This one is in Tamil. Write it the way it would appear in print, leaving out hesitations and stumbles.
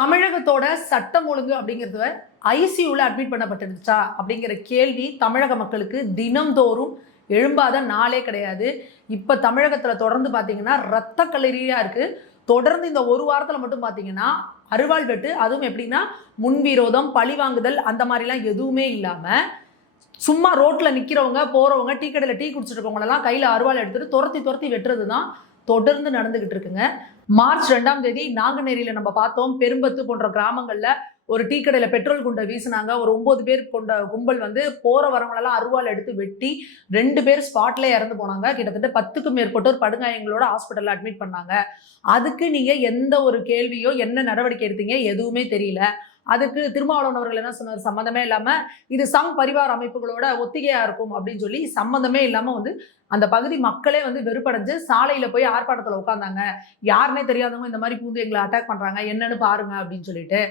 தமிழகத்தோட சட்டம் ஒழுங்கு அப்படிங்கிறது ஐசியூல அட்மிட் பண்ணப்பட்டிருந்துச்சா அப்படிங்கிற கேள்வி தமிழக மக்களுக்கு தினம்தோறும் எழும்பாத நாளே கிடையாது. இப்போ தமிழகத்தில் தொடர்ந்து பார்த்தீங்கன்னா ரத்த களரியாக இருக்குது. தொடர்ந்து இந்த ஒரு வாரத்தில் மட்டும் பார்த்தீங்கன்னா அருவாள் வெட்டு, அதுவும் எப்படின்னா முன்விரோதம், பழிவாங்குதல் அந்த மாதிரிலாம் எதுவுமே இல்லாமல் சும்மா ரோட்டில் நிற்கிறவங்க போகிறவங்க டீ கடையில் டீ குடிச்சிட்டு இருக்கவங்களெல்லாம் கையில் அருவாள் எடுத்துகிட்டு துரத்தி வெட்டுறது தான் தொடர்ந்து நடந்துகிட்டு இருக்குங்க. மார்ச் 2ஆம் தேதி நாங்குநேரியில் நம்ம பார்த்தோம். பெரும்பத்து போன்ற கிராமங்களில் ஒரு டீ கடையில் பெட்ரோல் குண்டை வீசினாங்க. ஒரு 9 பேர் கொண்ட கும்பல் வந்து போகிற வரவங்களெல்லாம் அருவாள் எடுத்து வெட்டி 2 பேர் ஸ்பாட்லேயே இறந்து போனாங்க. கிட்டத்தட்ட 10க்கும் மேற்பட்டோர் படுகாயங்களோட ஹாஸ்பிட்டலில் அட்மிட் பண்ணாங்க. அதுக்கு நீங்கள் எந்த ஒரு கேள்வியோ என்ன நடவடிக்கை எடுத்தீங்க எதுவுமே தெரியல. அதுக்கு திருமாவளவன் அவர்கள் என்ன சொன்னார், சம்மந்தமே இல்லாமல் இது சங் பரிவார அமைப்புகளோட ஒத்திகையாக இருக்கும் அப்படின்னு சொல்லி சம்மந்தமே இல்லாமல் வந்து அந்த பகுதி மக்களே வந்து வெறுப்படைஞ்சு சாலையில் போய் ஆர்ப்பாட்டத்தில் உட்காந்தாங்க. யாருன்னே தெரியாதவங்க இந்த மாதிரி பூந்து எங்களை அட்டாக் பண்ணுறாங்க என்னன்னு பாருங்க அப்படின்னு சொல்லிட்டு